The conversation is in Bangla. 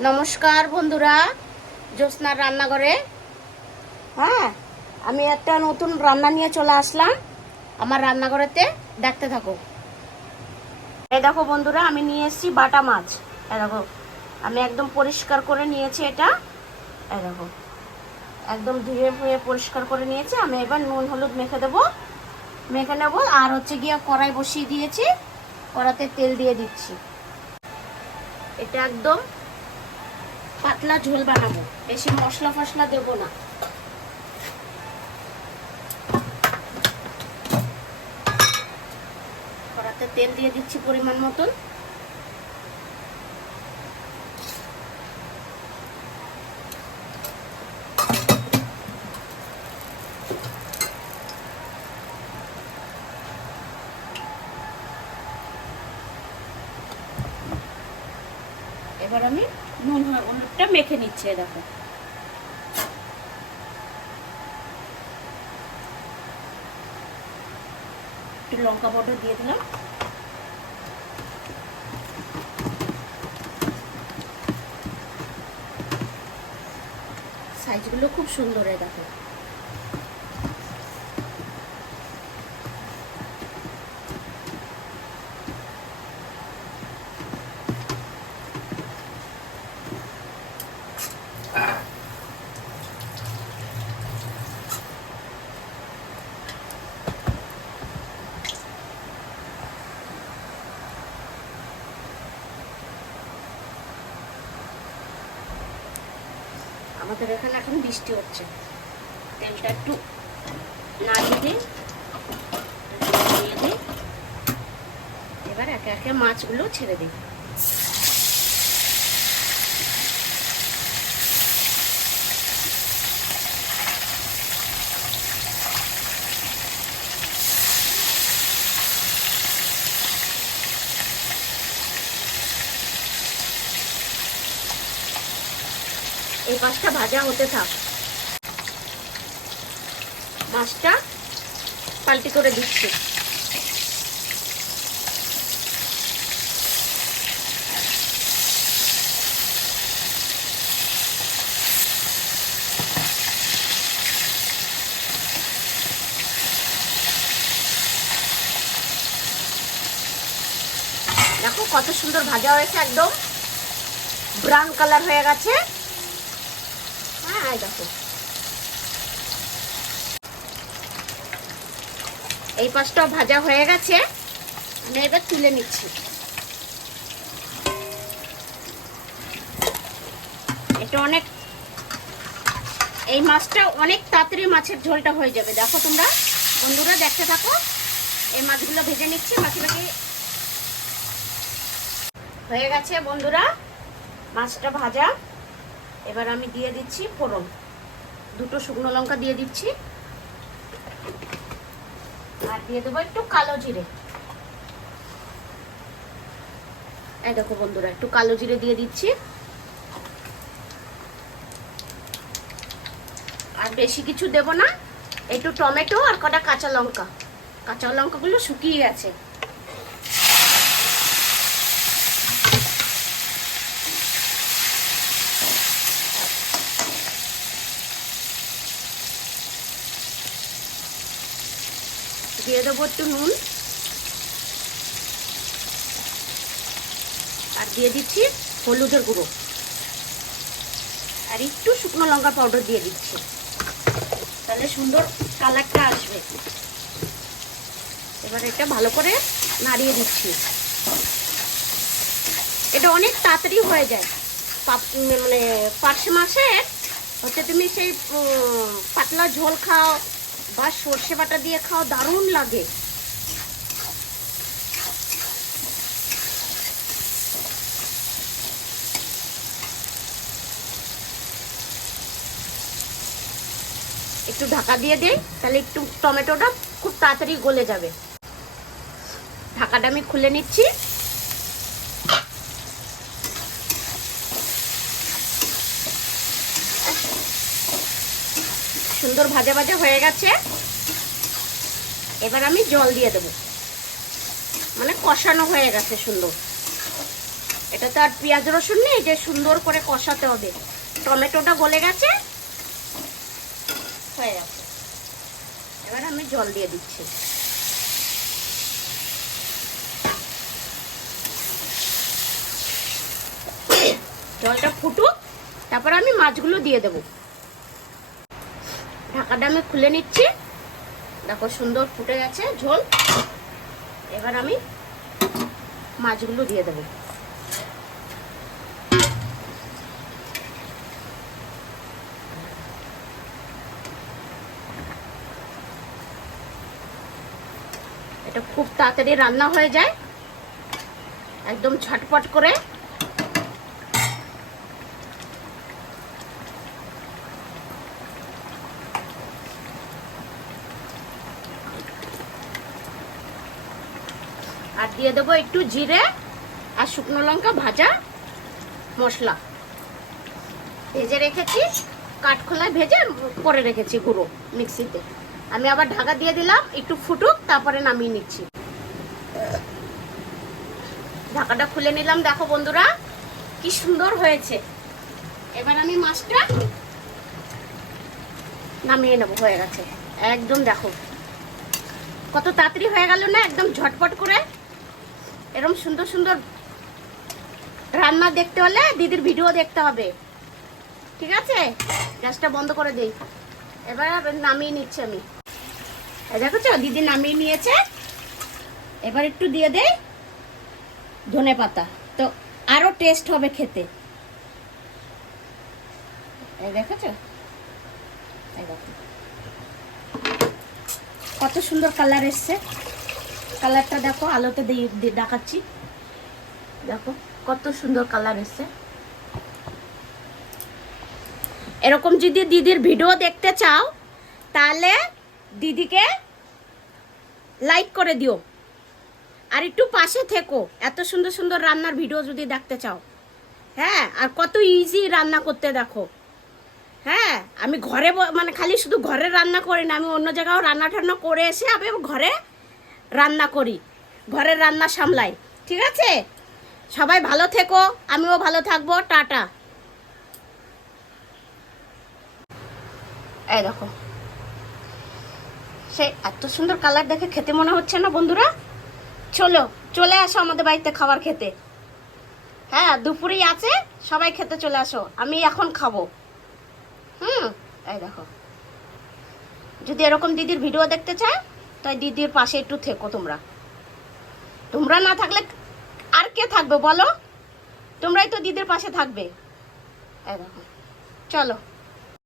নমস্কার বন্ধুরা, জ্যোৎস্নার রান্নাঘরে। হ্যাঁ, আমি একটা নতুন রান্না নিয়ে চলে আসলাম আমার রান্নাঘরেতে, দেখতে থাকো। এই দেখো বন্ধুরা, আমি নিয়ে এসেছি বাটা মাছ। এই দেখো, আমি একদম পরিষ্কার করে নিয়েছি এটা। এই দেখো, একদম ধুয়ে ধুয়ে পরিষ্কার করে নিয়েছি। আমি এবার নুন হলুদ মেখে নেবো। আর হচ্ছে গিয়ে কড়াই বসিয়ে দিয়েছি, কড়াতে তেল দিয়ে দিচ্ছি। এটা একদম পাতলা ঝোল বানাবো, বেশি মশলা ফসলা দেবো না। কড়াতে তেল দিয়ে দিচ্ছি পরিমাণ মতন। এবার আমি নুন হলুদটা মেখে নিচ্ছি। দেখো, একটু লঙ্কা পাউডার দিয়ে দিলাম। সাইজগুলো খুব সুন্দর। দেখো, আমাদের এখানে এখন বৃষ্টি হচ্ছে। তেলটা একটু নাড়িয়ে দিই। এবার একে একে মাছগুলো ছেড়ে দিই। এই মাছটা ভাজা হতে থাক। মাছটা পাল্টি করে দিচ্ছি। দেখো কত সুন্দর ভাজা হয়েছে, একদম ব্রাউন কালার হয়ে গেছে। হ্যাঁ, দেখো, এই পাশটাও ভাজা হয়ে গেছে। আমি এবার তুলে নিচ্ছি। এটা অনেক, এই মাছটা অনেক তাড়াতাড়ি মাছের ঝোলটা হয়ে যাবে। দেখো তোমরা বন্ধুরা, দেখতে থাকো। এই মাছগুলো ভেজে নিচ্ছি। বাকি হয়ে গেছে বন্ধুরা মাছটা ভাজা। এবার আমি দিয়ে দিচ্ছি ফোড়ন। দুটো শুকনো লঙ্কা দিয়ে দিচ্ছি, আর দিয়ে দেবো একটু কালো জিরে। এই দেখো বন্ধুরা, একটু কালো জিরে দিয়ে দিচ্ছি। আর বেশি কিছু দেব না, একটু টমেটো আর কটা কাঁচা লঙ্কা। কাঁচা লঙ্কাগুলো শুকিয়ে গেছে। দিয়ে দেবো একটু নুন, আর দিয়ে দিচ্ছি হলুদের গুঁড়ো, আর একটু শুকনো লঙ্কা পাউডার দিয়ে দিচ্ছি। তাহলে সুন্দর কালারটা আসবে। এবার এটা ভালো করে নাড়িয়ে দিচ্ছি। এটা অনেক তাড়াতাড়ি হয়ে যায়। মানে পার্শে মাছে হচ্ছে তুমি সেই পাতলা ঝোল খাও বা সর্ষে বাটা দিয়ে খাও, দারুণ লাগে। একটু ঢাকা দিয়ে দেই, তাহলে একটু টমেটোটা খুব তাড়াতাড়ি গলে যাবে। ঢাকাটা আমি খুলে নিচ্ছি। সুন্দর ভাজা ভাজা হয়ে গেছে। এবার আমি জল দিয়ে দেব, মানে কষানো হয়ে গেছে সুন্দর। এটা তো আর পেঁয়াজ রসুন নেই যে সুন্দর করে কষাতে হবে। টমেটোটা গলে গেছে, হয়ে গেছে। এবার আমি জল দিয়ে দিচ্ছি। জলটা ফুটুক, তারপর আমি মাছগুলো দিয়ে দেব। ঢাকাটা আমি খুলে নিচ্ছি। দেখো সুন্দর ফুটে গেছে ঝোল। এবার আমি মাছগুলো দিয়ে দেব। এটা খুব তাড়াতাড়ি রান্না হয়ে যায়, একদম ঝটপট করে। আর দিয়ে দেবো একটু জিরে আর শুকনো লঙ্কা ভাজা মশলা ভেজে রেখেছি, কাঠখোলায় ভেজে করে রেখেছি গুঁড়ো মিক্সিতে। আমি আবার ঢাকা দিয়ে দিলাম, একটু ফুটুক, তারপরে নামিয়ে নিচ্ছি। ঢাকাটা খুলে নিলাম। দেখো বন্ধুরা কি সুন্দর হয়েছে। এবার আমি মাছটা নামিয়ে নেবো। হয়ে গেছে একদম। দেখো কত তাড়াতাড়ি হয়ে গেল না, একদম ঝটপট করে। এরকম সুন্দর সুন্দর রান্না দেখতে হলে দিদির ভিডিও দেখতে হবে, ঠিক আছে? গ্যাসটা বন্ধ করে দিই। এবার নামিয়ে নিচ্ছি আমি। দেখেছো দিদি নামিয়ে নিয়েছে। এবার একটু দিয়ে দেই ধনে পাতা, তো আরো টেস্ট হবে খেতে। দেখেছো কত সুন্দর কালার এসছে। কালারটা দেখো, আলোতে দেখাচ্ছি। দেখো কত সুন্দর কালার এসছে। এরকম যদি দিদির ভিডিও দেখতে চাও তাহলে দিদিকে লাইক করে দিও, আর একটু পাশে থেকো। এত সুন্দর সুন্দর রান্নার ভিডিও যদি দেখতে চাও। হ্যাঁ, আর কত ইজি রান্না করতে দেখো। হ্যাঁ, আমি ঘরে মানে খালি শুধু ঘরে রান্না করি না, আমি অন্য জায়গাও রান্না টান্না করে এসে আমি ঘরে রান্না করি, ঘরের রান্না সামলাই। ঠিক আছে, সবাই ভালো থেকো, আমিও ভালো থাকবো। টাটা। এই দেখো, সে এত সুন্দর কালার দেখে খেতে মনে হচ্ছে না বন্ধুরা? চলে আসো আমাদের বাড়িতে খাবার খেতে। হ্যাঁ, দুপুরেই আছে, সবাই খেতে চলে আসো। আমি এখন খাবো। এই দেখো, যদি এরকম দিদির ভিডিও দেখতে চায় তাই দিদির পাশে একটু থেকো। তোমরা না থাকলে আর কে থাকবে বলো? তোমরাই তো দিদির পাশে থাকবে। এই দেখো, চলো।